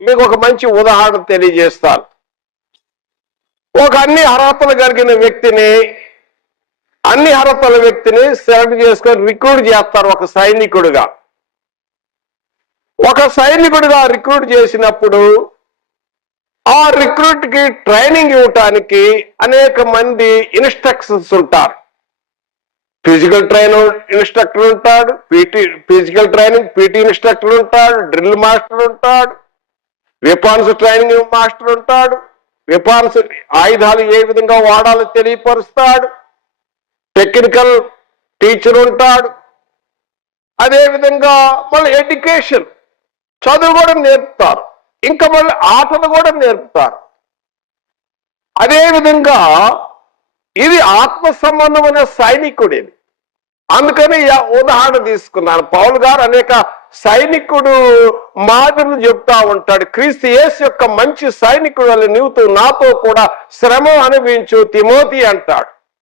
మీకు ఒక మంచి ఉదాహరణ తెలియజేస్తాను. ఒక అన్ని అర్హతలు కలిగిన వ్యక్తిని సెలెక్ట్ చేసుకొని రిక్రూట్ చేస్తారు ఒక సైనికుడిగా. రిక్రూట్ చేసినప్పుడు ఆ రిక్రూట్ కి ట్రైనింగ్ ఇవ్వటానికి అనేక మంది ఇన్స్ట్రక్షన్స్ ఉంటారు. ఫిజికల్ ఇన్స్ట్రక్టర్ ఉంటాడు, పీటీ ఇన్స్ట్రక్టర్ ఉంటాడు, డ్రిల్ మాస్టర్ ఉంటాడు, వెపాన్స్ ట్రైనింగ్ మాస్టర్ ఉంటాడు, వెపాన్స్ ఆయుధాలు ఏ విధంగా వాడాలో తెలియపరుస్తాడు, టెక్నికల్ టీచర్ ఉంటాడు. అదేవిధంగా మళ్ళీ ఎడ్యుకేషన్ చదువు కూడా నేర్పుతారు, ఇంకా మళ్ళీ ఆటలు కూడా నేర్పుతారు. అదేవిధంగా ఇది ఆత్మ సంబంధమైన సైనికుడు. ఇది అందుకని ఉదాహరణ తీసుకున్నాను. పౌలు గారు అనేక సైనికుడు మాదిరిని చెప్తా ఉంటాడు. క్రీస్తు యేసు యొక్క మంచి సైనికుడు నీవుతో నాతో కూడా శ్రమ అనుభవించు తిమోతి అంటాడు.